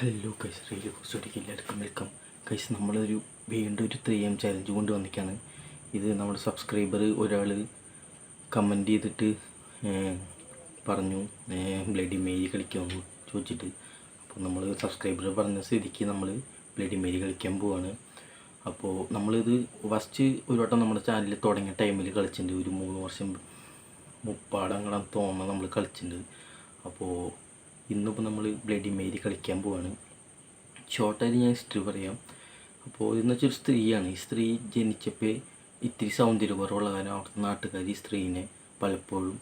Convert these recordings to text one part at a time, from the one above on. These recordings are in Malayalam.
ഹലോ കൈസ്, റീല് കുറച്ചൊരിക്കൽ എല്ലാവർക്കും വെൽക്കം. കൈസ്, നമ്മളൊരു വീണ്ടും ഒരു 3M ചാലഞ്ച് കൊണ്ട് വന്നിരിക്കുകയാണ്. ഇത് നമ്മുടെ സബ്സ്ക്രൈബർ ഒരാൾ കമൻറ്റ് ചെയ്തിട്ട് പറഞ്ഞു ബ്ലഡി മേരി കളിക്കാമെന്ന് ചോദിച്ചിട്ട്. അപ്പോൾ നമ്മൾ സബ്സ്ക്രൈബർ പറഞ്ഞ സ്ഥിതിക്ക് നമ്മൾ ബ്ലഡി മേരി കളിക്കാൻ പോവാണ്. അപ്പോൾ നമ്മളിത് ഫസ്റ്റ് ഒരു വട്ടം നമ്മുടെ ചാനൽ തുടങ്ങിയ ടൈമിൽ കളിച്ചിട്ടുണ്ട്. ഒരു 3 വർഷം മുപ്പാടങ്ങനെ തോന്നുന്ന നമ്മൾ കളിച്ചിട്ടുണ്ട്. അപ്പോൾ ഇന്നിപ്പോൾ നമ്മൾ ബ്ലഡി മേരി കളിക്കാൻ പോവാണ്. ഷോർട്ടായിട്ട് ഞാൻ ഹിസ്റ്ററി പറയാം. അപ്പോൾ ഇതെന്ന് വെച്ചാൽ ഒരു സ്ത്രീയാണ്. ഈ സ്ത്രീ ജനിച്ചപ്പോൾ ഇത്തിരി സൗന്ദര്യക്കുറവുള്ള കാരണം അവിടുത്തെ നാട്ടുകാർ ഈ സ്ത്രീനെ പലപ്പോഴും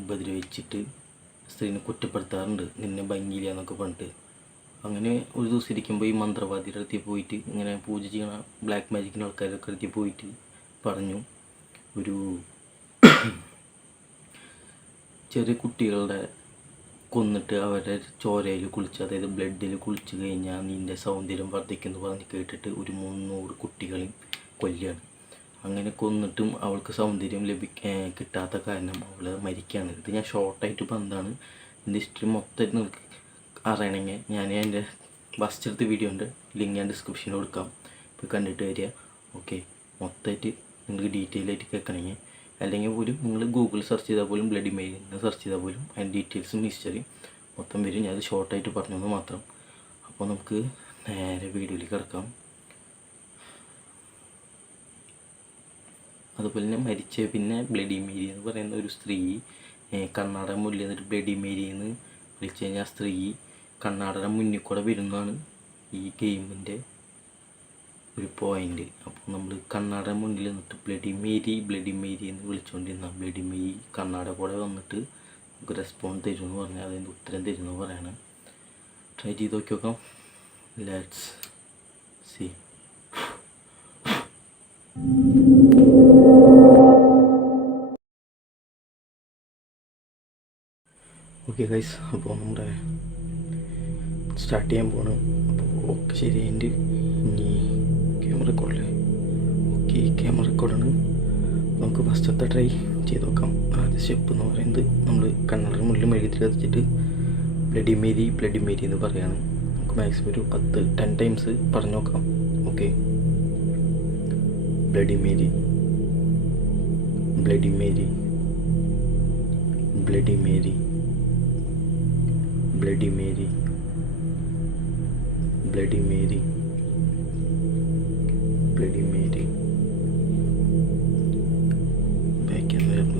ഉപദ്രവിച്ചിട്ട് സ്ത്രീനെ കുറ്റപ്പെടുത്താറുണ്ട്, നിന്നെ ഭംഗിയില്ല എന്നൊക്കെ പറഞ്ഞിട്ട്. അങ്ങനെ ഒരു ദിവസം ഇരിക്കുമ്പോൾ ഈ മന്ത്രവാദിയുടെ അടുത്ത് പോയിട്ട്, ഇങ്ങനെ പൂജ ചെയ്യണ ബ്ലാക്ക് മാജിക്കിൻ്റെ ആൾക്കാരൊക്കെ അടുത്ത് പോയിട്ട് പറഞ്ഞു, ഒരു ചെറിയ കുട്ടികളുടെ കൊന്നിട്ട് അവരുടെ ചോരയിൽ കുളിച്ച്, അതായത് ബ്ലഡിൽ കുളിച്ച് കഴിഞ്ഞാൽ നിൻ്റെ സൗന്ദര്യം വർദ്ധിക്കുന്നു പറഞ്ഞ് കേട്ടിട്ട് ഒരു 300 കുട്ടികളെയും കൊല്ലുകയാണ്. അങ്ങനെ കൊന്നിട്ടും അവൾക്ക് സൗന്ദര്യം കിട്ടാത്ത കാരണം അവൾ മരിക്കുകയാണ്. ഇത് ഞാൻ ഷോർട്ടായിട്ട് പറഞ്ഞതാണ്. എൻ്റെ ഹിസ്റ്ററി മൊത്തം നിങ്ങൾക്ക് അറിയണമെങ്കിൽ ഞാൻ എൻ്റെ ഫസ്റ്റ് എടുത്ത വീഡിയോൻ്റെ ലിങ്ക് ഞാൻ ഡിസ്ക്രിപ്ഷനിൽ കൊടുക്കാം, ഇപ്പോൾ കണ്ടിട്ട് വരിക. ഓക്കെ, മൊത്തമായിട്ട് നിങ്ങൾക്ക് ഡീറ്റെയിൽ ആയിട്ട് കേൾക്കണമെങ്കിൽ, അല്ലെങ്കിൽ പോലും നിങ്ങൾ ഗൂഗിൾ സെർച്ച് ചെയ്താൽ പോലും ബ്ലഡി മേരി എന്ന് സെർച്ച് ചെയ്താൽ പോലും അതിൻ്റെ ഡീറ്റെയിൽസും ഹിസ്റ്ററി മൊത്തം വരും. ഞാനത് ഷോർട്ടായിട്ട് പറഞ്ഞത് മാത്രം. അപ്പോൾ നമുക്ക് നേരെ വീഡിയോയിൽ കിടക്കാം. അതുപോലെ തന്നെ മരിച്ച പിന്നെ ബ്ലഡി മേരി എന്ന് പറയുന്ന ഒരു സ്ത്രീ കണ്ണാടൻ മുന്നിൽ നിന്നിട്ട് ബ്ലഡി മേരി എന്ന് വിളിച്ചു കഴിഞ്ഞാൽ ആ സ്ത്രീ കണ്ണാടൻ മുന്നിൽ കൂടെ വരുന്നതാണ് ഈ ഗെയിമിൻ്റെ ഒരു പോയിൻ്റ്. അപ്പോൾ നമ്മൾ കണ്ണാട മുന്നിൽ നിന്നിട്ട് ബ്ലഡി മേരി എന്ന് വിളിച്ചുകൊണ്ടിരുന്ന ബ്ലഡി മേരി കണ്ണാട കൂടെ വന്നിട്ട് നമുക്ക് റെസ്പോണ്ട് തരുമെന്ന് പറഞ്ഞാൽ അതിൻ്റെ ഉത്തരം തരുമെന്ന് പറയണം. ട്രൈ ചെയ്ത് നോക്കാം. Let's C. ഓക്കെ ഗൈസ്, അപ്പോൾ നമ്മുടെ സ്റ്റാർട്ട് ചെയ്യാൻ പോകണം. അപ്പോൾ ഓക്കെ, ശരി. എൻ്റെ ഇനി ക്യാമറ റെക്കോർഡല്ലേ? ഓക്കെ, ക്യാമറ റെക്കോർഡാണ്. നമുക്ക് ഫസ്റ്റത്തെ ട്രൈ ചെയ്ത് നോക്കാം. ആദ്യ സ്റ്റെപ്പ് എന്ന് പറയുന്നത് നമ്മൾ കണ്ണട മുന്നിൽ മെഴുകുതിരി കത്തിച്ചിട്ട് ബ്ലഡി മേരി എന്ന് പറയുകയാണ്. നമുക്ക് മാക്സിമം ഒരു 10 ടൈംസ് പറഞ്ഞു നോക്കാം. Okay, bloody Mary, bloody Mary, bloody Mary, bloody Mary, bloody Mary, bloody Mary. Back വരാം.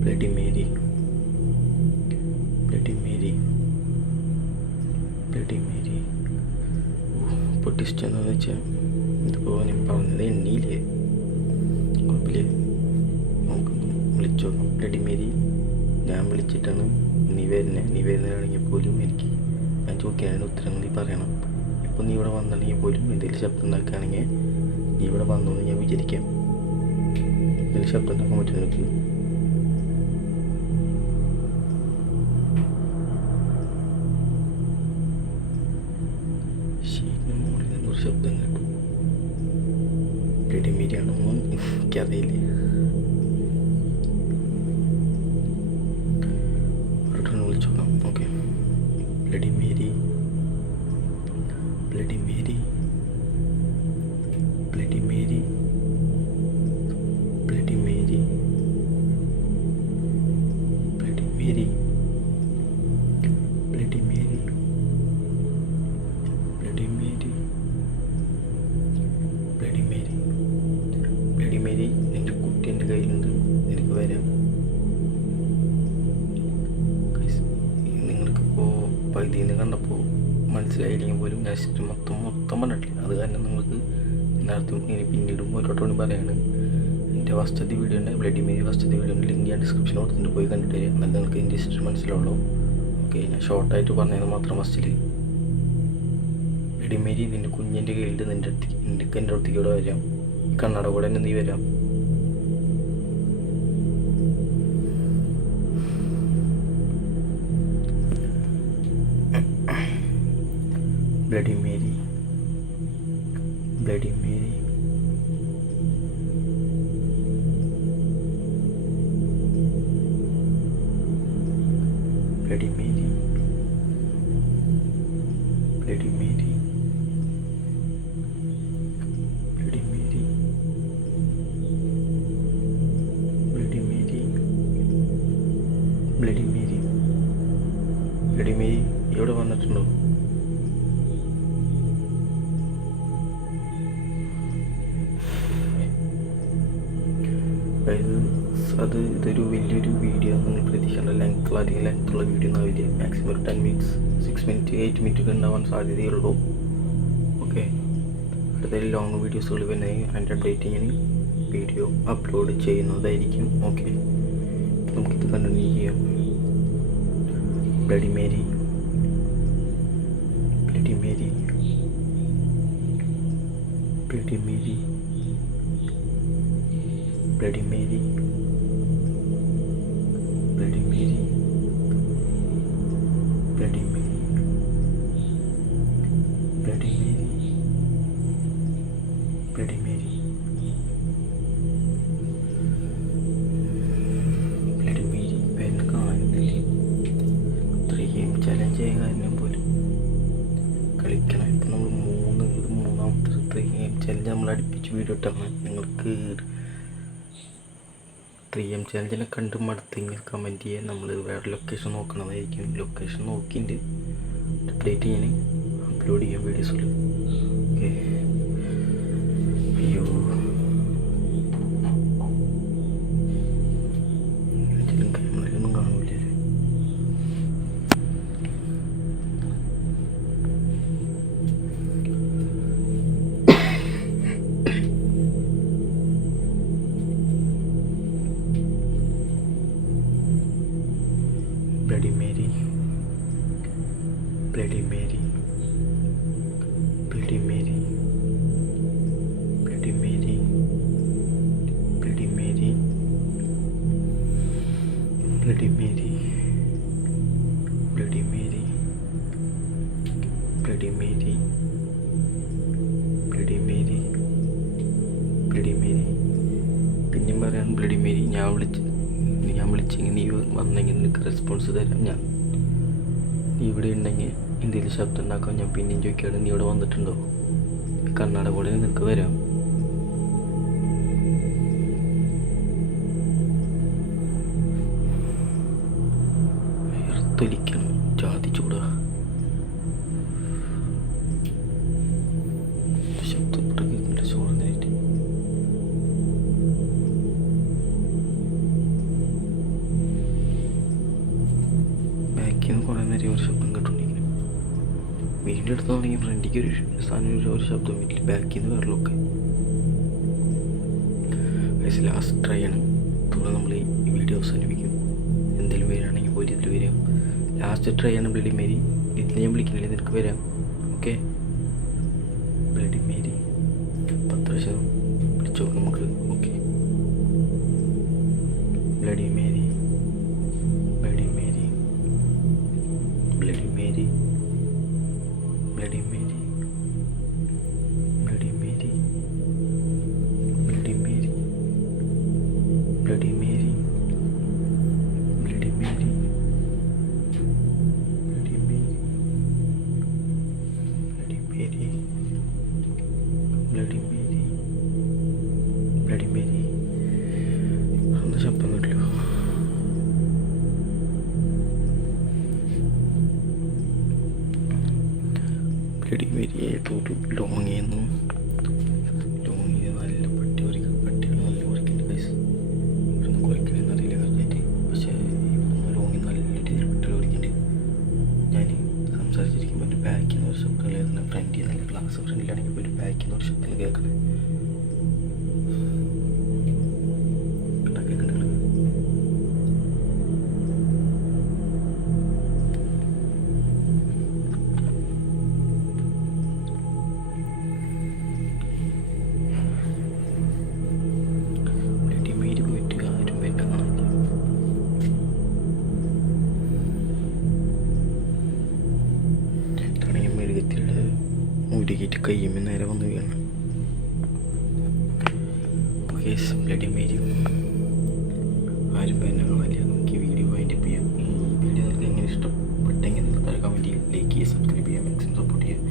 Bloody Mary, bloody Mary, bloody Mary. ഇപ്പോൾ ടിസ്റ്റ് എന്താണെന്ന് വെച്ചാൽ, ഇതിപ്പോൾ ഞാൻ പറഞ്ഞത് എണ്ണിയില്ലേ, കുഴപ്പമില്ല. നമുക്ക് വിളിച്ചു നോക്കാം. ബ്ലഡി മേരി ഞാൻ വിളിച്ചിട്ടാണ് നീ വരുന്നതാണെങ്കിൽ പോലും എനിക്ക് ഞാൻ ചോദിക്കാനും ഉത്തരം നീ പറയണം. ഇപ്പോൾ നീ ഇവിടെ വന്നിട്ടുണ്ടെങ്കിൽ പോലും എന്തെങ്കിലും ശബ്ദം ഉണ്ടാക്കുകയാണെങ്കിൽ നീ ഇവിടെ വന്നു എന്ന് ഞാൻ വിചാരിക്കാം. എന്തെങ്കിലും ശബ്ദം ഉണ്ടാക്കാൻ പറ്റും എനിക്ക്? ഷീറ്റിന് മുകളിൽ നിന്നൊരു ശബ്ദം കേട്ടു. ബ്ലഡി മേരി ആണോ എനിക്കറിയില്ല. വിളിച്ചു നോക്കാം. Okay, bloody Mary, bloody Mary, bloody Mary, bloody Mary, bloody Mary, bloody Mary, bloody Mary, bloody Mary, bloody Mary. നിൻ്റെ കുട്ടി എൻ്റെ കയ്യിലുണ്ട്, എനിക്ക് വരാം. നിങ്ങൾക്കിപ്പോൾ പകുതിയിൽ നിന്ന് കണ്ടപ്പോൾ മനസ്സിലായില്ലെങ്കിൽ പോലും നെക്സ്റ്റ് മൊത്തം പറഞ്ഞിട്ടില്ല. അത് കാരണം നിങ്ങൾക്ക് എല്ലായിടത്തും ഇനി പിന്നീടും ഓരോട്ടോണി പറയാണ്. എൻ്റെ ഫസ്റ്റത്തെ വീഡിയോൻ്റെ ബ്ലഡി മേരി ഫസ്റ്റത്തെ വീഡിയോൻ്റെ ലിങ്ക് ഞാൻ ഡിസ്ക്രിപ്ഷനിൽ കൊടുത്തിട്ട് പോയി കണ്ടിട്ട് വരിക. എന്നാൽ നിങ്ങൾക്ക് എൻ്റെ ഹിസ്റ്ററി മനസ്സിലാവുള്ളൂ. ഓക്കെ, ഞാൻ ഷോർട്ടായിട്ട് പറഞ്ഞത് മാത്രം ഫസ്റ്റിൽ. ബ്ലഡി മേരി, നിൻ്റെ കുഞ്ഞിൻ്റെ കയ്യിൽ എൻ്റെ അടുത്തേക്ക് ഇവിടെ വരാം. കണ്ണട കൂടെ തന്നെ നീ വരാം. Bloody Mary, bloody Mary, bloody Mary, bloody Mary, bloody Mary, bloody Mary, bloody Mary, bloody Mary ഇവിടെ വന്നിട്ടുണ്ടോ? ഇതൊരു വലിയൊരു വീഡിയോ നിങ്ങൾ പ്രതീക്ഷിക്കേണ്ട അധികം ലെങ്ത്തുള്ള വീഡിയോ ഒന്നും ആവില്ല. മാക്സിമം ഒരു 10 മിനിറ്റ്സ് 6 മിനിറ്റ് 8 മിനിറ്റ് ഒക്കെ ഉണ്ടാവാൻ സാധ്യതയുള്ളൂ. ഓക്കെ, അടുത്ത ലോങ് വീഡിയോസുകൾ പിന്നെ അതിൻ്റെ അപ്ഡേറ്റിങ്ങിന് വീഡിയോ അപ്ലോഡ് ചെയ്യുന്നതായിരിക്കും. ഓക്കെ, നമുക്കിത് കണ്ടിന്യൂ ചെയ്യാം. Bloody Mary, bloody Mary, bloody Mary, bloody Mary, bloody Mary, bloody Mary, bloody Mary, bloody Mary, bloody Mary. പേരിന് കാണുന്നില്ലേ? ഇത്രയും ചലഞ്ച് ചെയ്യാൻ കാരണം പോലും കളിക്കണം. ഇപ്പം നമ്മൾ മൂന്നാമത്തെ 3 ഗെയിം ചലഞ്ച് നമ്മൾ അടുപ്പിച്ച് വീഡിയോ ഇട്ടാണ്. നിങ്ങൾക്ക് 3 ഗെയിം ചലഞ്ചിനെ കണ്ട് മടുത്തെങ്കിൽ കമൻറ്റ് ചെയ്യാൻ. നമ്മൾ വേറെ ലൊക്കേഷൻ നോക്കണതായിരിക്കും. ലൊക്കേഷൻ നോക്കിയിട്ട് അപ്ഡേറ്റ് ചെയ്യാൻ അപ്ലോഡ് ചെയ്യാൻ വീഡിയോസുകൾ. ഓക്കെ, അയ്യോ ക്യാമറയിലൊന്നും കാണൂല്ലേ? Bloody Mary, bloody Mary, bloody Mary, bloody Mary, bloody Mary, bloody Mary, bloody Mary, bloody Mary, bloody Mary, bloody Mary. പിന്നെയും പറയാൻ ബ്ലഡി മേരി. ഞാൻ വിളിച്ചെങ്കിൽ നീ വന്നെങ്കിൽ നിനക്ക് റെസ്പോൺസ് തരാം. നീ ഇവിടെ ഉണ്ടെങ്കിൽ എന്തെങ്കിലും ശബ്ദം ഉണ്ടാക്കാം. ഞാൻ പിന്നെയും ചോദിക്കുകയാണ്, നീ ഇവിടെ വന്നിട്ടുണ്ടോ? കർണാടക കൂടെ നിനക്ക് വരാം. തൊലിക്കണം, ജാതി ചൂടാ. ശബ്ദം കേൾക്കുന്നുണ്ട് ചോർന്നായിട്ട്. ബാക്കിൽ നിന്ന് കുറേ നേരം ഒരു ശബ്ദം കേട്ടോണ്ടിരിക്കും. വീഡിയോ എടുത്ത് തുടങ്ങി ഫ്രണ്ടിക്ക് ഒരു സാധനം ഒരു ശബ്ദം വീട്ടിൽ ബാക്കിൽ നിന്ന് വേറെയൊക്കെ. ലാസ്റ്റ് ട്രൈ ആണ്. തുടർന്ന് നമ്മൾ ഈ വീഡിയോ അവസാനിപ്പിക്കും. എന്തെങ്കിലും വരികയാണെങ്കിൽ പോയി ഇതിൽ വരാം. ലാസ്റ്റ് ട്രൈ ആണ് ബ്ലഡി മേരി. ഇതിൽ ഞാൻ വിളിക്കുന്നില്ല, നിനക്ക് വരാം. ഓക്കെ, ബ്ലഡി മേരി 10 പ്രാവശ്യം വിളിച്ചോ നമുക്ക്. Okay, bloody Mary, bloody Mary, bloody Mary, bloody Mary, bloody Mary, bloody Mary, bloody Mary, bloody Mary, bloody Mary, bloody Mary, bloody Mary. അന്ന് ശബ്ദം കേട്ടില്ല. ബ്ലഡി മേരിയായിട്ടൊരു ലോങ് ചെയ്യുന്നു. ലോങ് ചെയ്ത് നല്ല പട്ടികൾ നല്ല കുറയ്ക്കുന്നുണ്ട് പൈസ. ഇവിടുന്ന് കുറയ്ക്കണമെന്ന് അറിയില്ല കറക്റ്റായിട്ട്. പക്ഷേ ലോങ് നല്ല രീതിയിൽ പട്ടികൾ കുറയ്ക്കുന്നുണ്ട്. ഞാൻ സംസാരിച്ചിരിക്കുമ്പോൾ എൻ്റെ ബാക്കിൽ നിന്ന് ഒരു ശബ്ദം കേൾക്കുന്നത്. ഫ്രണ്ടിൽ നല്ല ക്ലാസ് ഫ്രണ്ടിലാണെങ്കിൽ ഇപ്പോൾ ഒരു ബാക്കിൽ നിന്ന് ഒരു ശബ്ദം കേൾക്കുന്നത്. ഉരുകിയിട്ട് കയ്യുമ്പോൾ നേരെ വന്ന് വീഴണം. Okay, bloody Mary. ആരും പേരിനെ കാണില്ല. നമുക്ക് ഈ വീഡിയോ വൈൻഡപ്പ് ചെയ്യാം. ഈ വീഡിയോ നിങ്ങൾക്ക് എങ്ങനെ ഇഷ്ടപ്പെട്ടെങ്കിൽ നിങ്ങൾ താഴെ കമൻറ്റ് ചെയ്യുക, ലൈക്ക് ചെയ്യുക, സബ്സ്ക്രൈബ് ചെയ്യുക, മാക്സിമം സപ്പോർട്ട് ചെയ്യുക.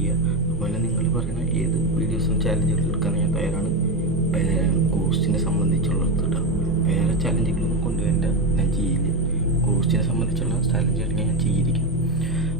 ചെയ്യുക. അതുപോലെ നിങ്ങൾ പറയുന്ന ഏത് വീഡിയോസും ചാലഞ്ചുകൾ എടുക്കാൻ ഞാൻ തയ്യാറാണ്. കോസ്റ്റിനെ സംബന്ധിച്ചുള്ളത് കേട്ടോ. വേറെ ചാലഞ്ചുകളൊന്നും കൊണ്ടുവരേണ്ട, ഞാൻ ചെയ്യില്ല. കോസ്റ്റിനെ സംബന്ധിച്ചുള്ള ചാലഞ്ചുകൾ ഞാൻ ചെയ്തിരിക്കും.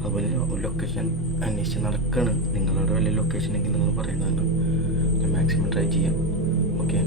അതുപോലെ ലൊക്കേഷൻ അന്വേഷിച്ച് നടക്കുകയാണ്. നിങ്ങളുടെ വല്ല ലൊക്കേഷൻ എങ്കിൽ നിങ്ങൾ പറയുന്നതാണ്, ഞാൻ മാക്സിമം ട്രൈ ചെയ്യാം. ഓക്കെ.